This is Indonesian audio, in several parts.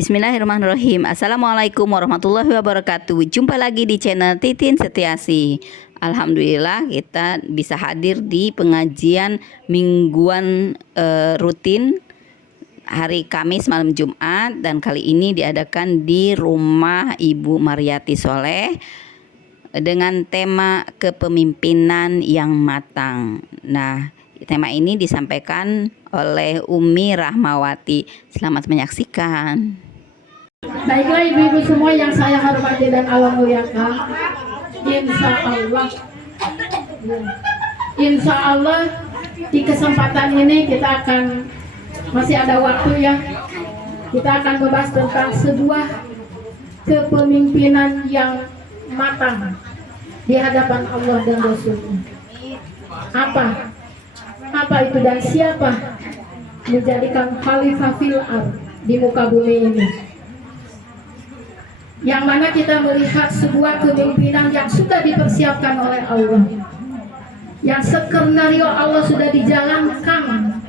Bismillahirrahmanirrahim. Assalamualaikum warahmatullahi wabarakatuh. Jumpa lagi di channel Titin Setiasi. Alhamdulillah kita bisa hadir di pengajian mingguan rutin hari Kamis malam Jumat, dan kali ini diadakan di rumah Ibu Mariati Soleh dengan tema kepemimpinan yang matang. Nah, tema ini disampaikan oleh Umi Rahmawati. Selamat menyaksikan. Baiklah ibu-ibu semua yang saya hormati dan Allah muliakan, Insya Allah di kesempatan ini kita akan, masih ada waktu ya, kita akan membahas tentang sebuah kepemimpinan yang matang di hadapan Allah dan Rasulnya. Apa itu dan siapa menjadikan khalifah fil ardh di muka bumi ini? Yang mana kita melihat sebuah kepemimpinan yang sudah dipersiapkan oleh Allah, yang skenario Allah sudah dijalankan,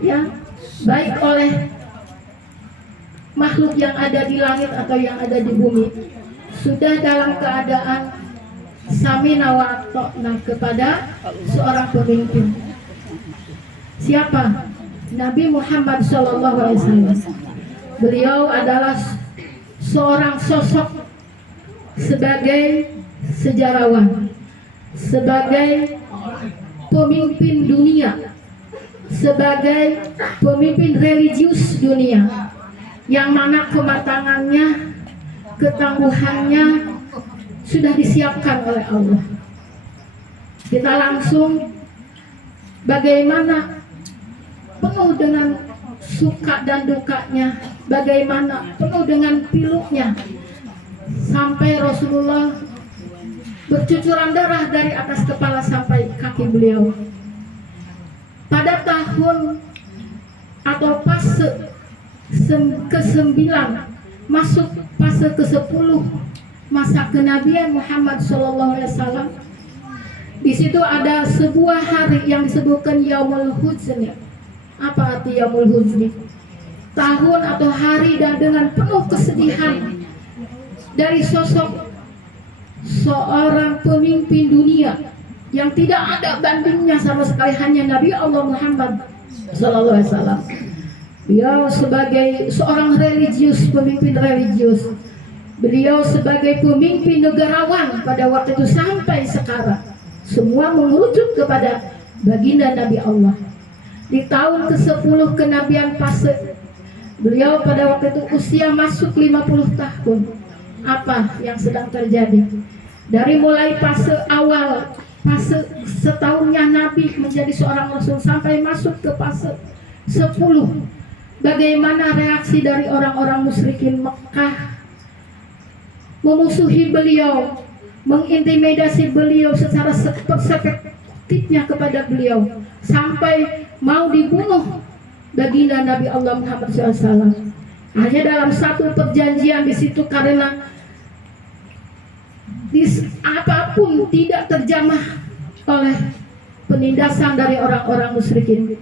ya, baik oleh makhluk yang ada di langit atau yang ada di bumi, sudah dalam keadaan samina wa ata'na kepada seorang pemimpin. Siapa? Nabi Muhammad SAW. Beliau adalah seorang sosok sebagai sejarawan, sebagai pemimpin dunia, sebagai pemimpin religius dunia, yang mana kematangannya, ketangguhannya sudah disiapkan oleh Allah. Kita langsung bagaimana penuh dengan suka dan dukanya, bagaimana penuh dengan piluknya, sampai Rasulullah bercucuran darah dari atas kepala sampai kaki beliau. Pada tahun atau fase ke-9 masuk fase ke-10 masa kenabian Muhammad SAW, di situ ada sebuah hari yang disebutkan Yaumul Huzni. Apa arti Yaumul Huzni? Tahun atau hari dan dengan penuh kesedihan dari sosok seorang pemimpin dunia yang tidak ada bandingnya sama sekali, hanya Nabi Allah Muhammad SAW. Beliau sebagai seorang religius, pemimpin religius, beliau sebagai pemimpin negarawan pada waktu itu sampai sekarang, semua merujuk kepada baginda Nabi Allah. Di tahun ke-10 kenabian fase, beliau pada waktu itu usia masuk 50 tahun. Apa yang sedang terjadi? Dari mulai fase awal, fase setahunnya Nabi menjadi seorang Rasul, sampai masuk ke fase 10, bagaimana reaksi dari orang-orang musyrikin Mekah memusuhi beliau, mengintimidasi beliau secara perspektifnya kepada beliau, sampai mau dibunuh baginda Nabi Allah Muhammad SAW. Hanya dalam satu perjanjian di situ, karena apapun tidak terjamah oleh penindasan dari orang-orang musyrikin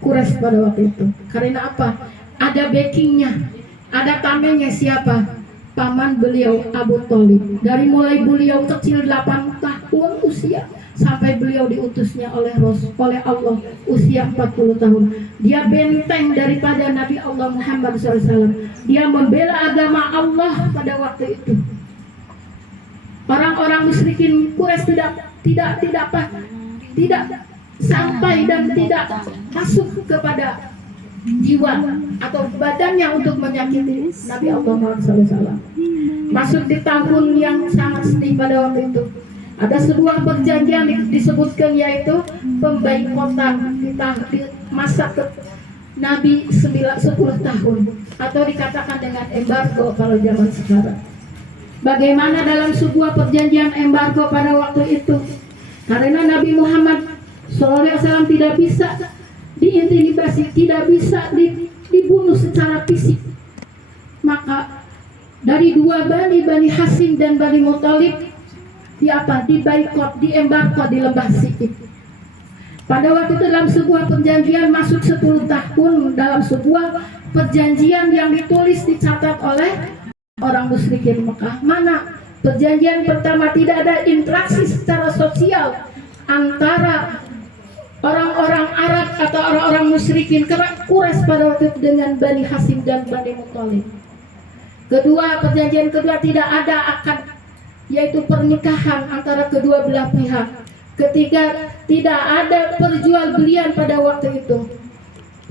Quraisy pada waktu itu. Karena apa? Ada backingnya, ada tamengnya. Siapa? Paman beliau Abu Thalib. Dari mulai beliau kecil 8 tahun usia sampai beliau diutusnya oleh Allah usia 40 tahun. Dia benteng daripada Nabi Allah Muhammad SAW. Dia membela agama Allah pada waktu itu. Orang-orang musyrikin Quraisy tidak sampai dan tidak masuk kepada jiwa atau badannya untuk menyakiti Nabi Allah Muhammad SAW. Masuk di tahun yang sangat sedih pada waktu itu. Ada sebuah perjanjian disebutkan, yaitu pembaikotan di masa Nabi 10 tahun, atau dikatakan dengan embargo kalau zaman sekarang. Bagaimana dalam sebuah perjanjian embargo pada waktu itu, karena Nabi Muhammad SAW tidak bisa diintimidasi, tidak bisa dibunuh secara fisik, maka dari dua Bani Hasyim dan Bani Muthalib dibaikot, diembargo di lembah Sikif. Pada waktu itu dalam sebuah perjanjian masuk 10 tahun dalam sebuah perjanjian yang ditulis dicatat oleh orang musyrikin Mekah? Mana perjanjian pertama? Tidak ada interaksi secara sosial antara orang-orang Arab atau orang-orang musyrikin Quraisy pada waktu itu dengan Bani Hasyim dan Bani Muthalib. Kedua, perjanjian kedua, tidak ada akad, yaitu pernikahan antara kedua belah pihak. Ketiga, tidak ada perjualbelian pada waktu itu.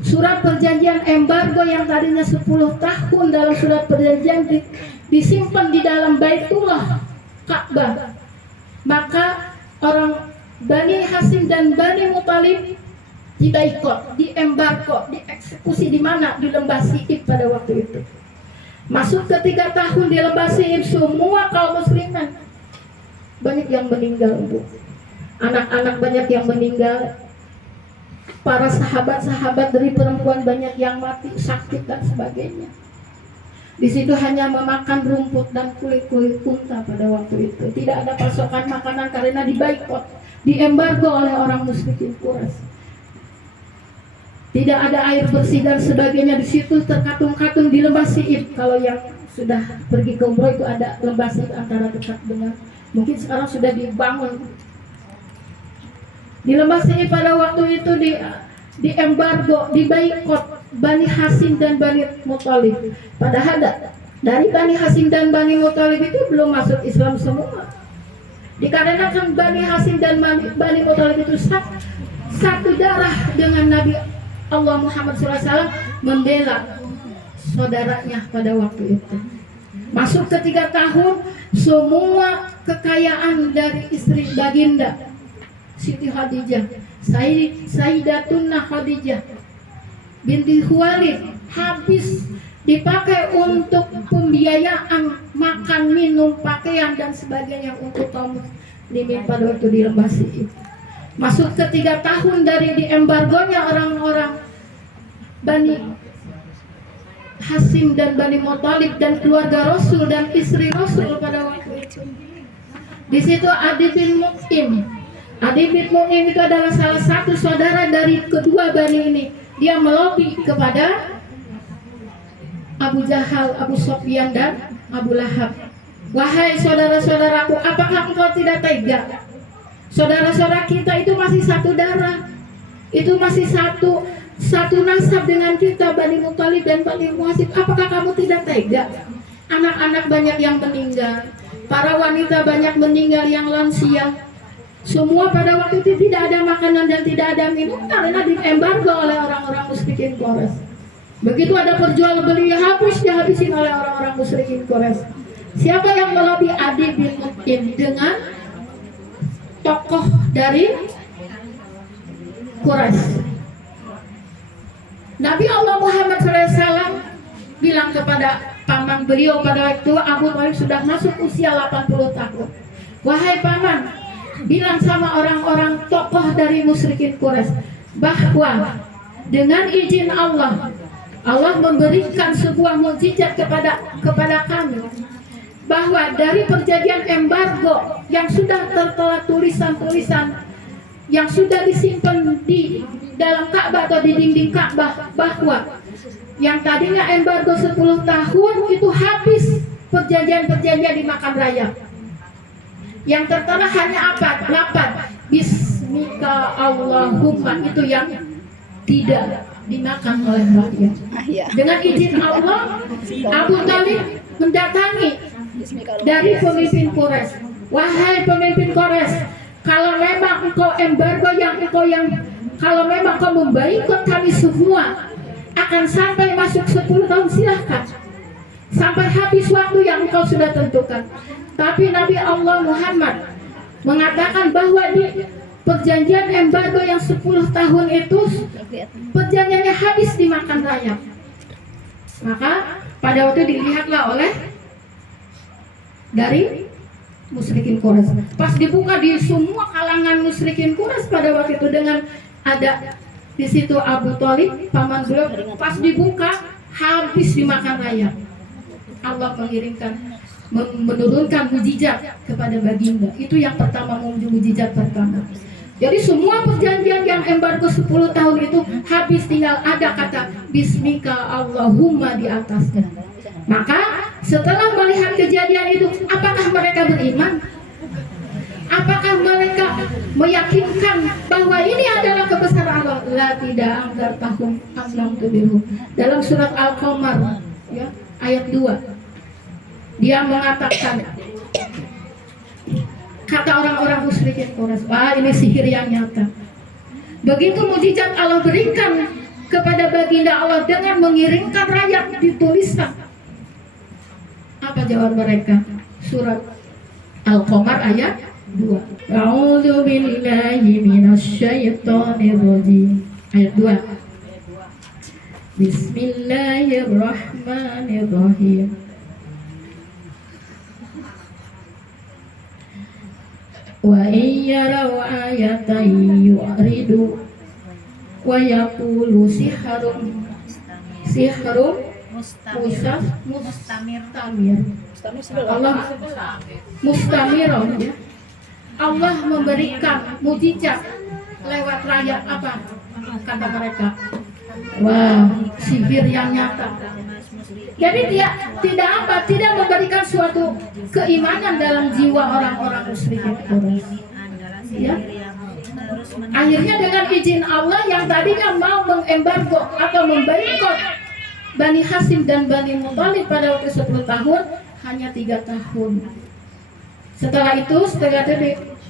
Surat perjanjian embargo yang tadinya 10 tahun dalam surat perjanjian disimpan di dalam Baitullah Ka'bah. Maka orang Bani Hasyim dan Bani Muthalib dibaikot, diembargo, dieksekusi di mana? Di Lembah Si'ib pada waktu itu. Masuk ke 3 tahun di Lembah Si'ib, semua kaum muslimin banyak yang meninggal, Bu. Anak-anak banyak yang meninggal, para sahabat-sahabat dari perempuan banyak yang mati, sakit dan sebagainya. Di situ hanya memakan rumput dan kulit-kulit unta pada waktu itu. Tidak ada pasokan makanan karena dibaikot, diembargo oleh orang musyrikin Quraisy. Tidak ada air bersih dan sebagainya. Di situ terkatung-katung di Lembah Si'ib. Kalau yang sudah pergi ke umroh itu ada Lembah Si'ib antara dekat dengan, mungkin sekarang sudah dibangun. Di Lembah Si'ib pada waktu itu diembargo, dibaikot Bani Hasyim dan Bani Muthalib. Padahal dari Bani Hasyim dan Bani Muthalib itu belum masuk Islam semua. Dikarenakan Bani Hasyim dan Bani Muthalib itu satu darah dengan Nabi Allah Muhammad SAW, membela saudaranya pada waktu itu. Masuk ke 3 tahun, semua kekayaan dari istri baginda Siti Khadijah, Sayyidatuna Khadijah binti Khuwailid, habis dipakai untuk pembiayaan makan, minum, pakaian dan sebagainya untuk kaum muslimin pada waktu di Lembah Si'ib. Masuk ke 3 tahun dari diembargonya orang-orang Bani Hasyim dan Bani Muthalib dan keluarga Rasul dan istri Rasul pada waktu itu. Di situ Adi bin Mu'im. Adi bin Mu'im itu adalah salah satu saudara dari kedua bani ini. Dia melobi kepada Abu Jahal, Abu Sufyan dan Abu Lahab. Wahai saudara-saudaraku, apakah engkau tidak tega? Saudara-saudara kita itu masih satu darah, itu masih satu nasab dengan kita, Bani Muthalib dan Bani Hasyim. Apakah kamu tidak tega? Anak-anak banyak yang meninggal, para wanita banyak meninggal yang lansia. Semua pada waktu itu tidak ada makanan dan tidak ada minum karena diembargo oleh orang-orang musyrikin Quraisy. Begitu ada perjualbelian, dihabisin oleh orang-orang musyrikin Quraisy. Siapa yang melobi Adi bin Mu'im dengan tokoh dari Quraisy? Nabi Allah Muhammad SAW bilang kepada paman beliau pada waktu Abu Thalib sudah masuk usia 80 tahun. Wahai paman, bilang sama orang-orang tokoh dari musyrikin Quraisy bahwa dengan izin Allah, Allah memberikan sebuah mukjizat kepada kami, bahwa dari perjanjian embargo yang sudah tertera tulisan-tulisan yang sudah disimpan di dalam Ka'bah atau di dinding Ka'bah, bahwa yang tadinya embargo 10 tahun itu habis perjanjian-perjanjian dimakan raya. Yang tertera hanya apa? 8 Bismika Allahumma, itu yang tidak dimakan oleh rakyat. Dengan izin Allah, Abu Thalib mendatangi dari pemimpin Quraisy. Wahai pemimpin Quraisy, kalau memang engkau embargo kalau memang kau membaikot kami semua akan sampai masuk 10 tahun, silahkan sampai habis waktu yang engkau sudah tentukan. Tapi Nabi Allah Muhammad mengatakan bahwa di perjanjian embargo yang 10 tahun itu perjanjiannya habis dimakan rayap. Maka pada waktu dilihatlah oleh dari musyrikin Quraisy. Pas dibuka di semua kalangan musyrikin Quraisy pada waktu itu, dengan ada di situ Abu Thalib, paman beliau, pas dibuka habis dimakan rayap. Allah menurunkan mujizat kepada baginda. Itu yang pertama, mujizat pertama. Jadi semua perjanjian yang embargo 10 tahun itu habis, tinggal ada kata Bismika Allahumma di atasnya. Maka setelah melihat kejadian itu, apakah mereka beriman? Apakah mereka meyakinkan bahwa ini adalah kebesaran Allah? La tidak, anggar tahun aslam tubihu. Dalam surat Al-Qamar ya, ayat 2, dia mengatakan, kata orang-orang musyrikin Quraisy, wah ini sihir yang nyata. Begitu mujizat Allah berikan kepada baginda Allah dengan mengiringkan rakyat dituliskan. Apa jawab mereka? Surat Al-Qamar ayat 2. A'udzu billahi minasyaitonir rajim. Ayat 2. Bismillahirrahmanirrahim. Wa iyyaraw ayatan yu'ridu wa yaqulu sihrun mustamir. Allah mustamir ya. Allah memberikan mujizat lewat rakyat apa? Kata mereka. Wah, sihir yang nyata. Jadi dia tidak memberikan suatu keimanan dalam jiwa orang-orang musyrikin Quraisy. Ya. Akhirnya dengan izin Allah yang tadinya mau mengembargo atau memboikot Bani Hasyim dan Bani Muthalib pada waktu 10 tahun, hanya 3 tahun. Setelah itu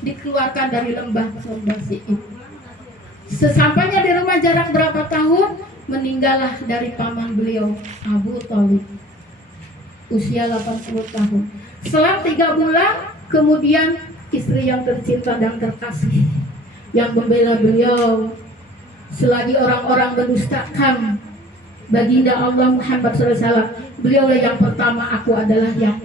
dikeluarkan dari lembah Si'id. Sesampainya di rumah jarak berapa tahun, meninggallah dari paman beliau Abu Thalib, usia 80 tahun. Selang 3 bulan kemudian istri yang tercinta dan terkasih yang membela beliau selagi orang-orang mendustakan baginda Allah Muhammad SAW, beliau yang pertama, aku adalah yang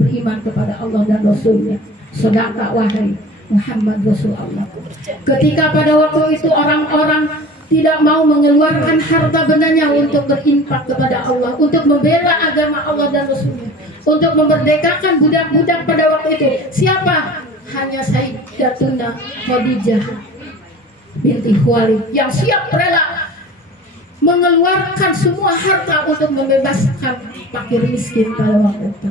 beriman kepada Allah dan Rasulnya. Sodaka wahai Muhammad Rasulullah. Ketika pada waktu itu orang-orang tidak mau mengeluarkan harta bendanya untuk berinfak kepada Allah, untuk membela agama Allah dan Rasulnya, untuk memerdekakan budak-budak pada waktu itu. Siapa? Hanya Sayyidatuna Khadijah binti Khuwailid yang siap rela mengeluarkan semua harta untuk membebaskan fakir miskin pada waktu itu.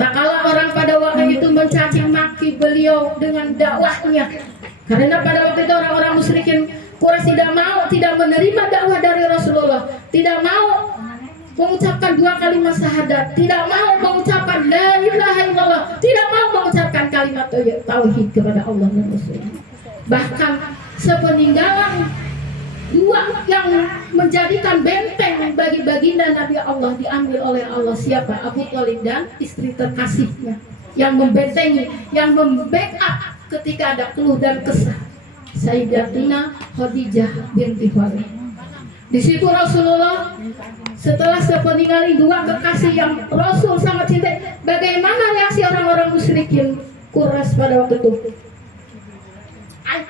Tak kalah orang pada waktu itu mencaci maki beliau dengan dakwahnya, karena pada waktu itu orang-orang musyrikin Quraisy tidak menerima dakwah dari Rasulullah, tidak mau mengucapkan 2 kalimat syahadat, tidak mau mengucapkan la ilaha illallah, tidak mau mengucapkan kalimat tauhid kepada Allah dan Rasulullah. Bahkan sepeninggalan 2 yang menjadikan benteng bagi baginda Nabi Allah diambil oleh Allah. Siapa? Abu Thalib dan istri terkasihnya yang membentengi, yang membackup ketika ada keluh dan kesah, Sayyidatina Khadijah binti Khuwailid. Di situ Rasulullah setelah sepeninggalan 2 kekasih yang Rasul sangat cintai, bagaimana reaksi orang-orang musyrikin Quraisy pada waktu itu?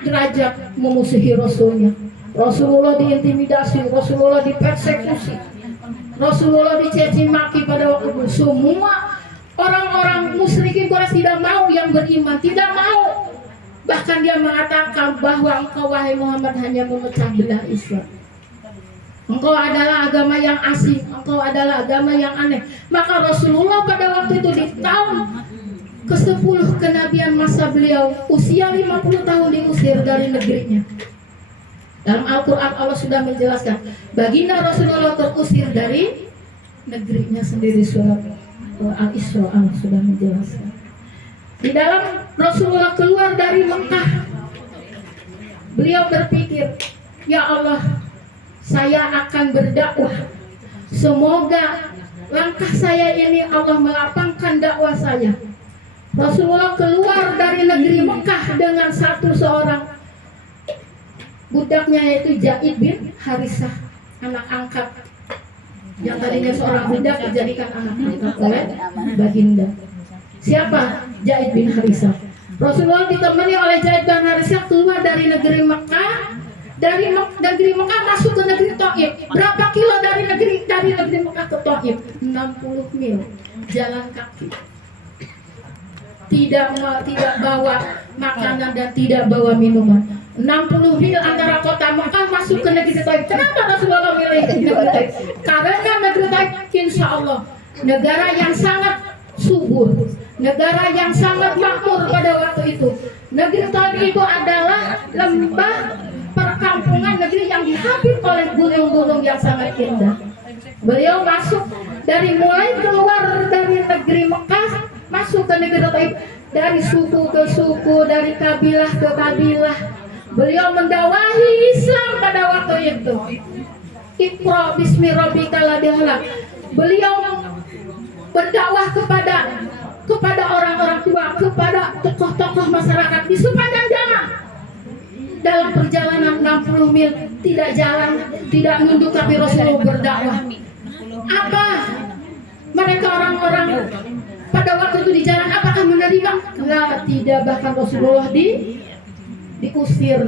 Derajat memusuhi Rasulnya. Rasulullah diintimidasi, Rasulullah dipersekusi, Rasulullah dicaci maki pada waktu itu. Semua orang-orang musyrikin Quraisy tidak mau yang beriman, tidak mau. Bahkan dia mengatakan bahwa engkau wahai Muhammad hanya memecah belah Islam. Engkau adalah agama yang asing, engkau adalah agama yang aneh. Maka Rasulullah pada waktu itu di tahun ke-10 kenabian masa beliau, usia 50 tahun diusir dari negerinya. Dalam Al-Quran Allah sudah menjelaskan baginda Rasulullah terusir dari negerinya sendiri. Surat Al-Isra Allah sudah menjelaskan. Di dalam Rasulullah keluar dari Mekah, beliau berpikir, ya Allah, saya akan berdakwah, semoga langkah saya ini Allah melapangkan dakwah saya. Rasulullah keluar dari negeri Mekah dengan seorang budaknya, yaitu Zaid bin Harisah, anak angkat yang tadinya seorang budak dijadikan anak angkat oleh baginda. Siapa? Zaid bin Harisah. Rasulullah ditemani oleh Zaid bin Harisah keluar dari negeri Mekah, dari negeri Mekah masuk ke negeri Thaif. Berapa kilo dari negeri Mekah ke Thaif? 60 mil jalan kaki. tidak bawa makanan dan tidak bawa minuman. 60 mil antara kota Mekah masuk ke negeri Taif. Kenapa Rasulullah milih negeri Taif? Karena negeri Taif insya Allah negara yang sangat subur, negara yang sangat makmur pada waktu itu. Negeri Taif itu adalah lembah perkampungan, negeri yang dihabis oleh gunung-gunung yang sangat indah. Beliau masuk dari mulai keluar dari negeri Mekah masuk ke negeri Taif, dari suku ke suku, dari kabilah ke kabilah. Beliau mendakwahi Islam pada waktu itu. Iqra bismi rabbikal ladzi khalaq. Beliau berdakwah kepada orang-orang tua, kepada tokoh-tokoh masyarakat di sepanjang jalan. Dalam perjalanan 60 mil tidak jalan, tidak nunduk, tapi Rasulullah berdakwah. Apa mereka orang-orang pada waktu itu di jalan apakah menerima? Enggak, tidak, bahkan Rasulullah diusir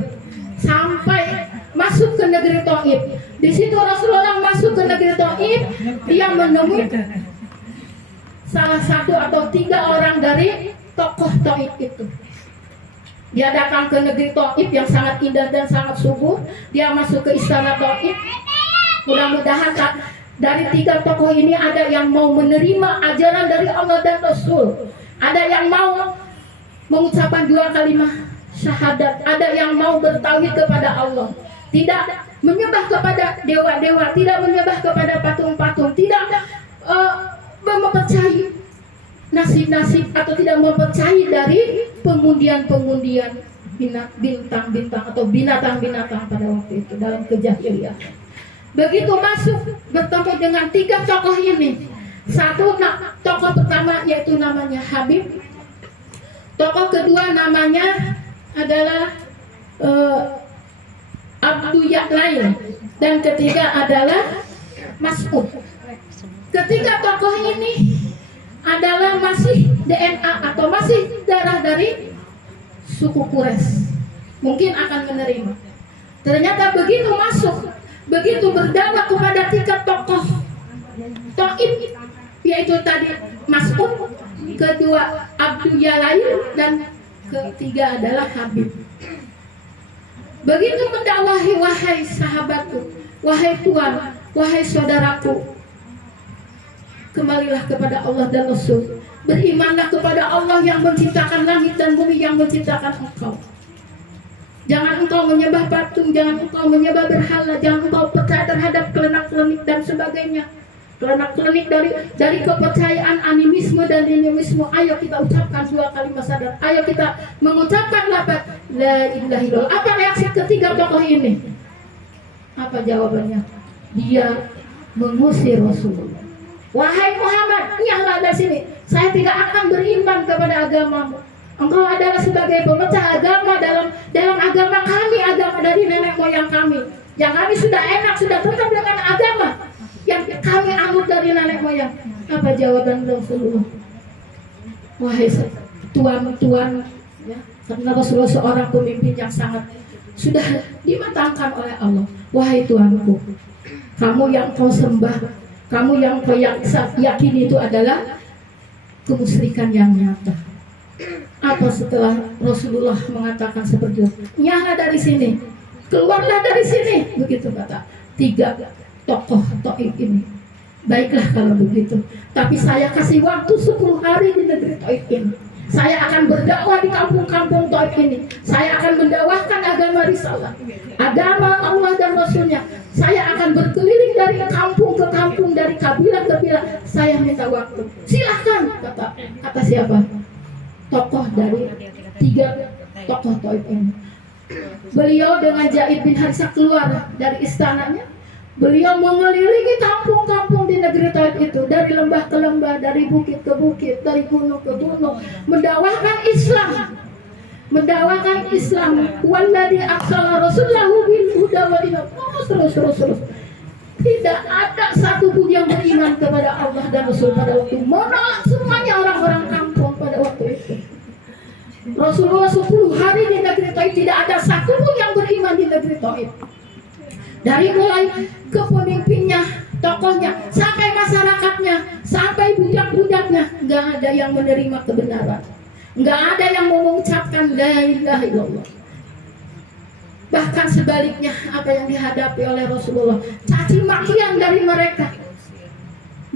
sampai masuk ke negeri Taif. Di situ Rasulullah masuk ke negeri Taif, dia menemui salah satu atau 3 orang dari tokoh Taif itu. Dia datang ke negeri Taif yang sangat indah dan sangat subur. Dia masuk ke istana Taif. Mudah-mudahan dari 3 tokoh ini ada yang mau menerima ajaran dari Allah dan Rasul. Ada yang mau mengucapkan 2 kalimat syahadat. Ada yang mau bertauhid kepada Allah. Tidak menyembah kepada dewa-dewa, tidak menyembah kepada patung-patung, tidak mempercayai nasib-nasib atau tidak mempercayai dari pengundian-pengundian bintang-bintang atau binatang-binatang pada waktu itu dalam kejahilian. Begitu masuk bertemu dengan 3 tokoh ini. Satu tokoh pertama yaitu namanya Habib. Tokoh kedua namanya adalah Abdul Ya'lail, dan ketiga adalah Mas'ud. Ketiga tokoh ini adalah masih DNA atau masih darah dari suku Quraisy, mungkin akan menerima. Ternyata begitu masuk, begitu berdakwah kepada 3 tokoh Taif, yaitu tadi Mas'ud, kedua Abdul Ya'lail, dan ketiga adalah Habib. Begitu mendakwahi, wahai sahabatku, wahai Tuhan, wahai saudaraku, kembalilah kepada Allah dan Rasul. Berimanlah kepada Allah yang menciptakan langit dan bumi, yang menciptakan engkau. Jangan engkau menyembah patung, jangan engkau menyembah berhala, jangan engkau percaya terhadap kelenak-kelenik dan sebagainya. Kelenak-kelenik dari kepercayaan animisme dan dinimisme. Ayo kita ucapkan 2 kalimat syahadat. Ayo kita mengucapkan lafaz la ilaha illallah. Apa reaksi ketiga tokoh ini? Apa jawabannya? Dia mengusir Rasulullah. Wahai Muhammad, nyala dari sini. Saya tidak akan beriman kepada agamamu. Engkau adalah sebagai pemecah agama dalam agama kami, agama dari nenek moyang kami. Yang kami sudah enak, sudah tetap dengan agama yang kami anut dari nenek moyang. Apa jawaban Rasulullah? Wahai tuan, ya, karena Rasulullah seorang pemimpin yang sangat sudah dimatangkan oleh Allah. Wahai tuanku, kamu yang kau sembah, kamu yang kau yakini itu adalah kemusyrikan yang nyata. Apa setelah Rasulullah mengatakan seperti itu? Nyala dari sini, keluarlah dari sini, begitu kata 3 tokoh Taif ini. Baiklah kalau begitu, tapi saya kasih waktu 10 hari di negeri Taif ini. Saya akan berdakwah di kampung-kampung Taif ini. Saya akan mendakwahkan agama risalah, agama Allah dan Rasulnya. Saya akan berkeliling dari kampung ke kampung, dari kabilah ke kabilah. Saya minta waktu. Silahkan, kata siapa? Tokoh dari 3 tokoh Taif ini. Beliau dengan Zaid bin Harithah keluar dari istananya. Beliau mengelilingi kampung-kampung di negeri Taif itu, dari lembah ke lembah, dari bukit ke bukit, dari gunung ke gunung, mendakwahkan Islam. Walladzi arsala rasulahu bil huda wa dinil terus. Tidak ada satu pun yang beriman kepada Allah dan Rasul pada waktu itu. Menolak semuanya orang-orang kampung pada waktu itu. Rasulullah 10 hari di negeri Taif, tidak ada satu pun yang beriman di negeri Taif. Dari mulai kepemimpinnya, tokohnya, sampai masyarakatnya, sampai budak-budaknya, nggak ada yang menerima kebenaran. Nggak ada yang mengucapkan la ilaha illallah. Bahkan sebaliknya, apa yang dihadapi oleh Rasulullah, caci makian dari mereka.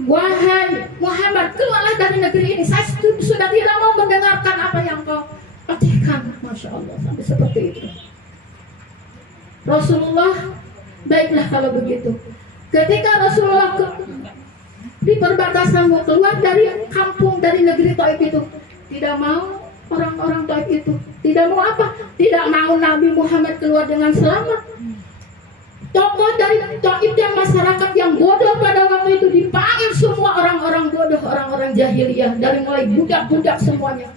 Wahai Muhammad, keluarlah dari negeri ini. Saya sudah tidak mau mendengarkan apa yang kau katakan. Masya Allah, sampai seperti itu. Rasulullah, baiklah kalau begitu. Ketika Rasulullah di perbatasan mau keluar dari kampung, dari negeri Taif itu, tidak mau orang-orang Taif itu, tidak mau apa? Tidak mau Nabi Muhammad keluar dengan selamat. Tokoh dari Taif dan masyarakat yang bodoh pada waktu itu dipanggil semua orang-orang bodoh, orang-orang jahiliyah, dari mulai budak-budak semuanya.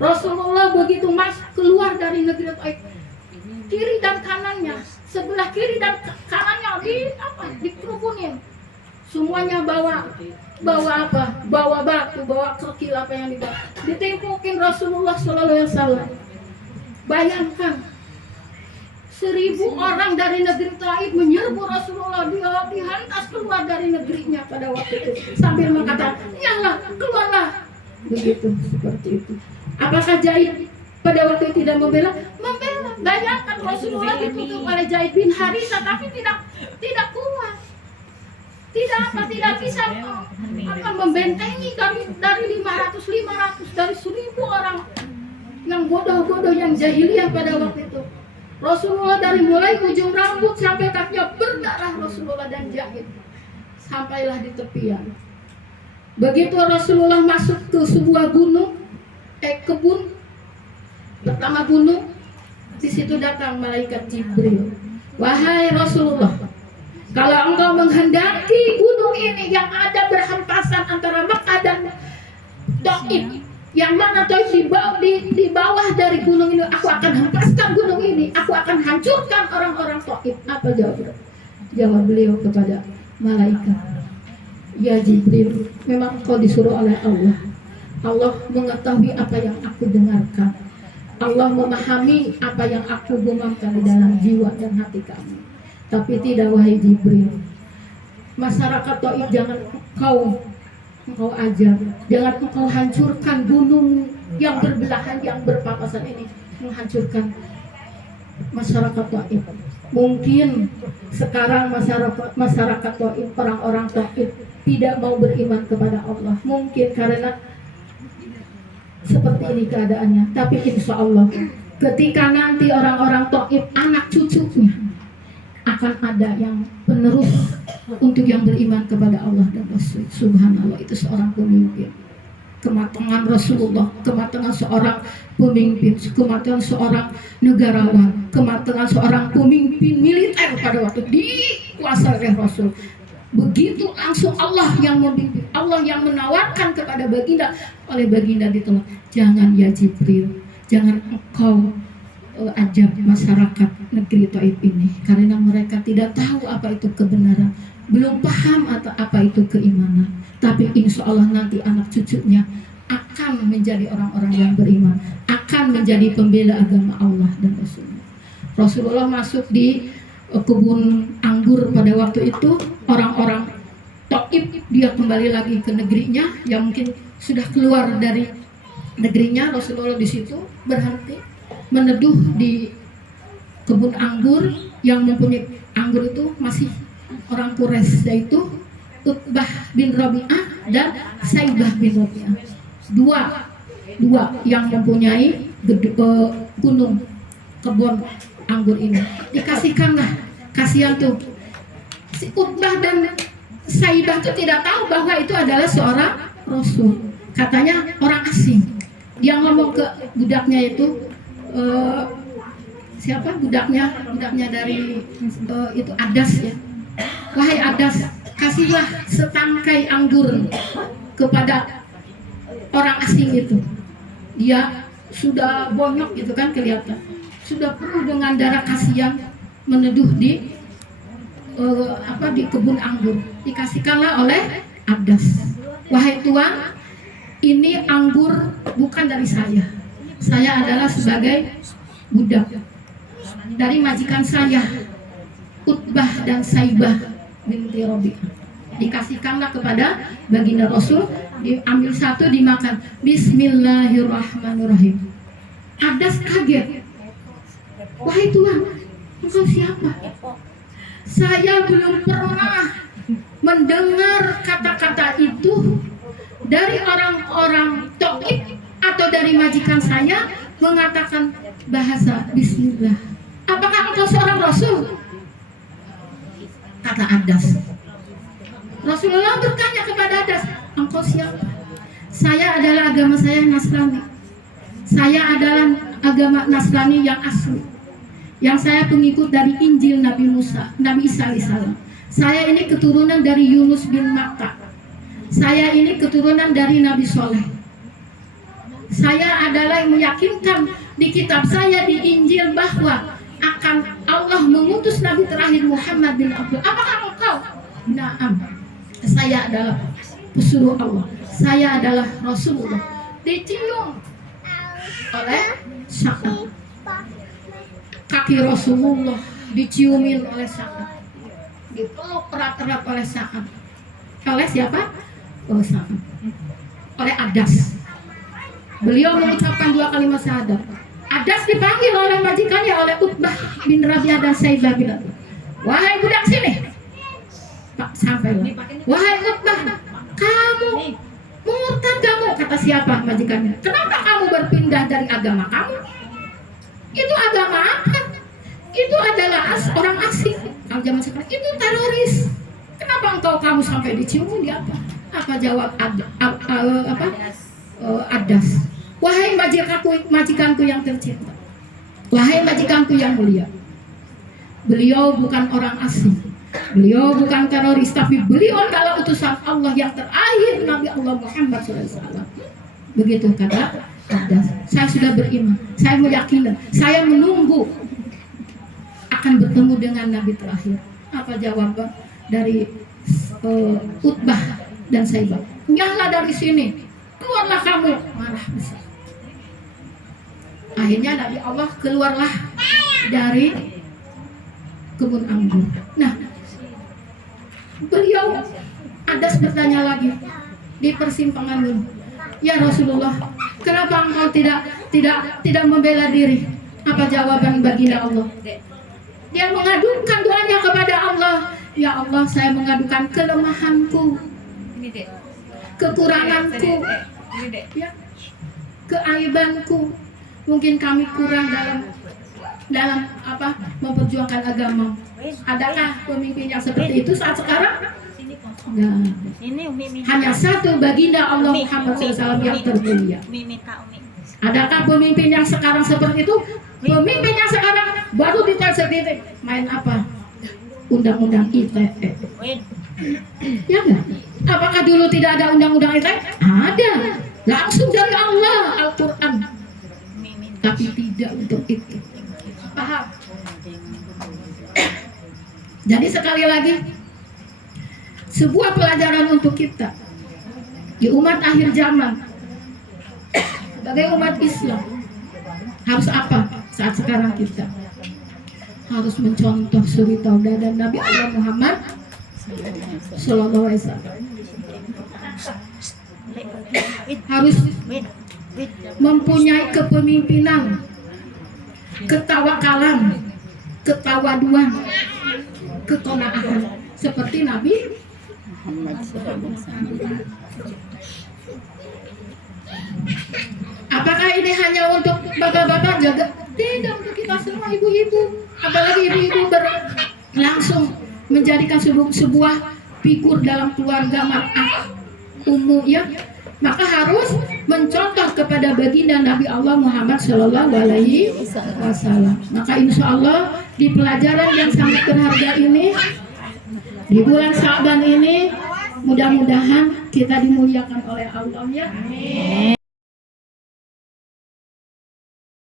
Rasulullah begitu keluar dari negeri Taif, kiri dan kanannya, sebelah kiri dan kanannya dikerubunin. Semuanya bawa apa? Bawa batu, bawa kerikil, apa yang dibawa. Ditimpukin Rasulullah Sallallahu Alaihi Wasallam. Bayangkan, 1.000 orang dari negeri Taif menyerbu Rasulullah. Dia dihantas keluar dari negerinya pada waktu itu sambil mengatakan, "Yalah, keluarlah." Begitu, seperti itu. Apakah Zaid pada waktu itu tidak membela? Membela. Bayangkan Rasulullah ditutup oleh Zaid bin Harithah, tapi tidak kuat. Tidak bisa akan membentengi dari 500 dari 1.000 orang yang bodoh-bodoh, yang jahiliyah pada waktu itu. Rasulullah dari mulai ujung rambut sampai kakinya berdarah, Rasulullah dan Zaid, sampailah di tepian. Begitu Rasulullah masuk ke sebuah kebun, pertama gunung, di situ datang malaikat Jibril. "Wahai Rasulullah, kalau engkau menghendaki gunung ini yang ada berhempasan antara Mekah dan Taif, yang mana Taif di bawah dari gunung ini, aku akan hempaskan gunung ini, aku akan hancurkan orang-orang Taif." Apa jawab beliau kepada malaikat? "Ya Jibril, memang kau disuruh oleh Allah. Allah mengetahui apa yang aku dengarkan. Allah memahami apa yang aku gumamkan di dalam jiwa dan hati kamu. Tapi tidak, wahai Jibril, masyarakat Taif jangan engkau ajar, jangan engkau hancurkan gunung yang berbelahan, yang berpapasan ini, menghancurkan masyarakat Taif. Mungkin sekarang masyarakat Taif, orang-orang Taif tidak mau beriman kepada Allah, mungkin karena seperti ini keadaannya. Tapi insya Allah ketika nanti orang-orang Taif, anak cucunya, akan ada yang penerus untuk yang beriman kepada Allah dan Rasul. Subhanallah, itu seorang pemimpin. Kematangan Rasulullah, kematangan seorang pemimpin, kematangan seorang negarawan, kematangan seorang pemimpin militer pada waktu dikuasai oleh Rasul. Begitu langsung Allah yang membimbing, Allah yang menawarkan kepada baginda, oleh baginda ditolak. "Jangan ya Jibril, jangan engkau ajak masyarakat negeri Taif ini, karena mereka tidak tahu apa itu kebenaran, belum paham atau apa itu keimanan. Tapi insya Allah nanti anak cucunya akan menjadi orang-orang yang beriman, akan menjadi pembela agama Allah dan Rasulnya." Rasulullah masuk di kebun anggur pada waktu itu. Orang-orang Taif, dia kembali lagi ke negerinya yang mungkin sudah keluar dari negerinya. Rasulullah di situ berhenti meneduh di kebun anggur yang mempunyai anggur itu masih orang Quraisy, yaitu Utbah bin Rabi'ah dan Saibah bin Rabi'ah, dua yang mempunyai gunung kebun anggur ini. Dikasihkanlah, kasihan tuh si Utbah dan Saibah itu tidak tahu bahwa itu adalah seorang Rasul, katanya orang asing. Dia ngomong ke budaknya itu, siapa budaknya dari itu Adas ya, "Wahai Adas, kasihlah setangkai anggur kepada orang asing itu. Dia sudah bonyok gitu kan, kelihatan sudah penuh dengan darah kasihan, meneduh di kebun anggur." Dikasihkanlah oleh Adas, "Wahai tuan, ini anggur bukan dari saya adalah sebagai budak dari majikan saya, Utbah dan Saibah binti Rabi'ah." dikasihkanlah kepada baginda Rasul, diambil satu dimakan. Bismillahirrahmanirrahim. Adas kaget. Wahai Tuhan, engkau siapa? Saya belum pernah mendengar kata-kata itu dari orang-orang taib atau dari majikan saya mengatakan bahasa Bismillah. Apakah engkau seorang Rasul? Kata Adas. Rasulullah bertanya kepada Adas, engkau siapa? Saya adalah agama saya Nasrani. Saya adalah agama Nasrani yang asli. Yang saya pengikut dari Injil Nabi Isa alaihissalam. Saya ini keturunan dari Yunus bin Matta. Saya ini keturunan dari Nabi Soleh. Saya adalah yang meyakinkan di kitab saya di Injil bahwa akan Allah mengutus Nabi terakhir Muhammad bin Abdullah. Apakah engkau? Naam. Saya adalah pesuruh Allah. Saya adalah Rasulullah. Dicium oleh Saka. Kaki Rasulullah diciumin oleh Saka. Dipeluk erat-erat oleh Saka. Oleh siapa? Oleh Saka. Oleh Adas. Beliau mengucapkan 2 kalimat syahadat. Adas dipanggil oleh majikannya, oleh Utbah bin Rabi'ah dan Saibah bin Abdullah. Wahai budak sini. Pak, sampai. Wahai Utbah, kamu murtad kamu, kata siapa majikannya? Kenapa kamu berpindah dari agama kamu? Itu agama apa? Itu adalah orang asing. Kalau zaman sekarang itu teroris. Kenapa kamu sampai diciumin di apa? Apa jawab Adas? Wahai majikanku yang tercinta, wahai majikanku yang mulia, beliau bukan orang asing, beliau bukan teroris, tapi beliau adalah utusan Allah yang terakhir, Nabi Allah Muhammad SAW. Begitu kata Adas. Saya sudah beriman, saya meyakini, saya menunggu akan bertemu dengan Nabi terakhir. Apa jawaban dari Utbah dan Saibah? Nyala dari sini, keluarlah kamu. Marah besar. Akhirnya Nabi Allah keluarlah dari kebun anggur. Nah, beliau Adas bertanya lagi di persimpangan dulu, ya Rasulullah, kenapa engkau tidak membela diri? Apa jawaban baginda Allah? Dia mengadukan doanya kepada Allah. Ya Allah, saya mengadukan kelemahanku, kekuranganku, ya, keaibanku. Mungkin kami kurang dalam apa memperjuangkan agama. Adakah pemimpin yang seperti itu saat sekarang? Nah, hanya satu baginda Allah Muhammad SAW yang termulia. Adakah pemimpin yang sekarang seperti itu? Pemimpin yang sekarang baru detail sedikit main apa? Undang-undang ITE. Ya enggak? Apakah dulu tidak ada undang-undang ITE? Ada. Langsung dari Allah Al-Quran. Tapi tidak untuk itu. Paham? Jadi sekali lagi, sebuah pelajaran untuk kita di umat akhir zaman, sebagai umat Islam, harus apa saat sekarang? Kita harus mencontoh suri tauladan Nabi Allah Muhammad Sallallahu Alaihi Wasallam. Harus mempunyai kepemimpinan, ketawakalan, ketawaduan, kekonaahan seperti Nabi Muhammad. Apakah ini hanya untuk bapak-bapak jaga? Tidak, untuk kita semua ibu-ibu. Apalagi ibu-ibu langsung menjadikan sebuah figur dalam keluarga mar'ah umum, ya. Maka harus mencontoh kepada baginda Nabi Allah Muhammad Sallallahu Alaihi Wasallam. Maka insya Allah di pelajaran yang sangat berharga ini, di bulan Sya'ban ini, mudah-mudahan kita dimuliakan oleh Allah, ya. Amin.